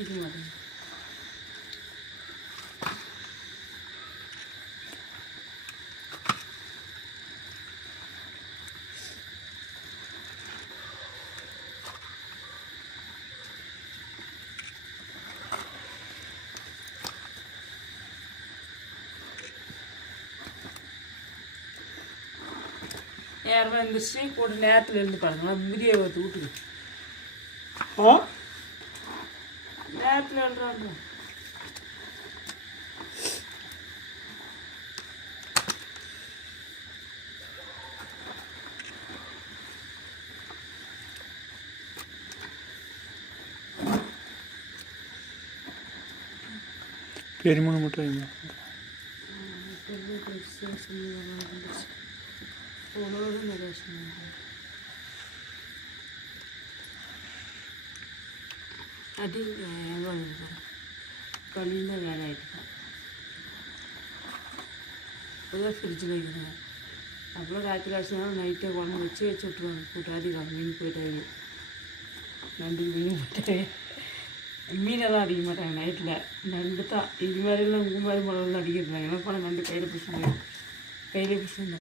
ஒட்டிக்க மாட்டேங்க. நேரமாக எழுந்திரிச்சு கூட நேரத்தில் இருந்து பாருங்களா மீதியை ஊற்றி விட்டுரு. நேரத்தில் எழுறாங்க. பெருமண மட்டும் அது கல்லியில் வேலை ஆகிட்டு இப்போதான் ஃப்ரிட்ஜில் வைக்கிறேன். அப்புறம் ராத்திரி ஆச்சுனாலும் நைட்டே குழம்பு வச்சு விட்ருவாங்க. கூட்டாதி மீன் போயிட்டாங்க, நண்டு மீன் போயிட்டாங்க. மீனெல்லாம் அடிக்க மாட்டாங்க நைட்டில், நண்டு தான். இது மாதிரிலாம் உங்கள் மாதிரி மிளகுலாம் அடிக்கிறாங்க. என்ன பண்ண நண்டு கையில் பிடிச்சிருந்தாங்க, கையில் பிடிச்சிருந்தாங்க.